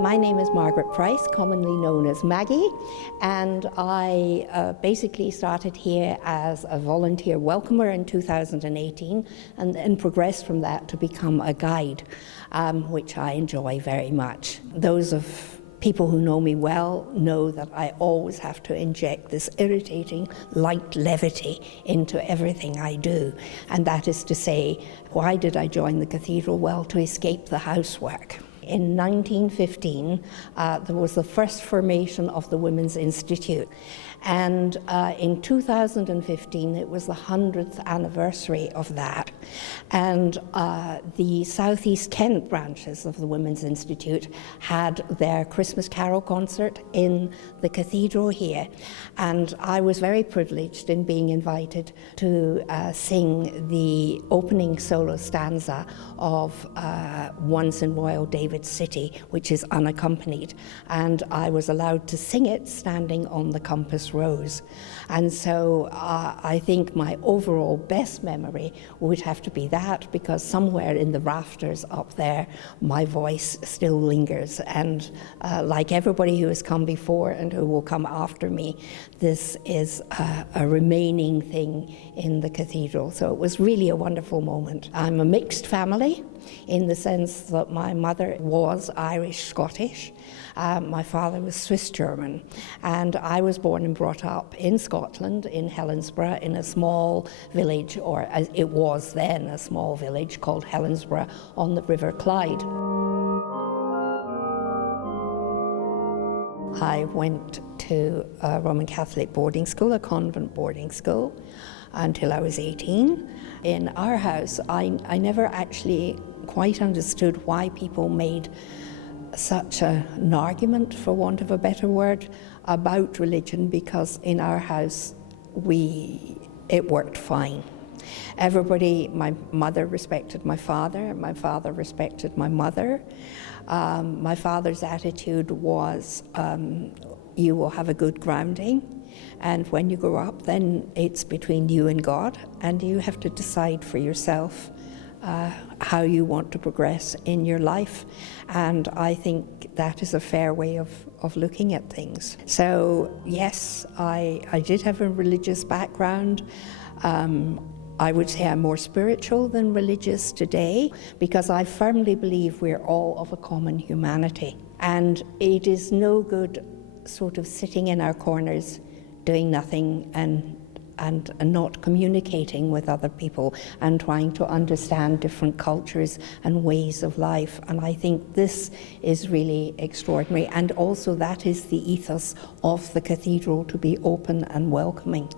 My name is Margaret Price, commonly known as Maggie, and I basically started here as a volunteer welcomer in 2018 and then progressed from that to become a guide, which I enjoy very much. Those of people who know me well know that I always have to inject this irritating light levity into everything I do, and that is to say, why did I join the cathedral? Well, to escape the housework. In 1915, there was the first formation of the Women's Institute, and in 2015 it was the 100th anniversary of that, and the South East Kent branches of the Women's Institute had their Christmas Carol concert in the cathedral here, and I was very privileged in being invited to sing the opening solo stanza of Once in Royal David City, which is unaccompanied, and I was allowed to sing it standing on the compass rose. And so I think my overall best memory would have to be that, because somewhere in the rafters up there my voice still lingers, and like everybody who has come before and who will come after me, this is a remaining thing in the cathedral. So it was really a wonderful moment. I'm a mixed family, in the sense that my mother was Irish-Scottish, my father was Swiss-German, and I was born and brought up in Scotland, in Helensburgh, in a small village, or as it was then, a small village called Helensburgh on the River Clyde. I went to a Roman Catholic boarding school, a convent boarding school, until I was 18. In our house, I never actually quite understood why people made such an argument, for want of a better word, about religion, because in our house it worked fine. Everybody, my mother respected my father respected my mother. My father's attitude was, you will have a good grounding, and when you grow up, then it's between you and God, and you have to decide for yourself how you want to progress in your life. And I think that is a fair way of looking at things. So yes, I did have a religious background. I would say I'm more spiritual than religious today, because I firmly believe we're all of a common humanity. And it is no good sort of sitting in our corners doing nothing and not communicating with other people and trying to understand different cultures and ways of life. And I think this is really extraordinary. And also that is the ethos of the cathedral, to be open and welcoming.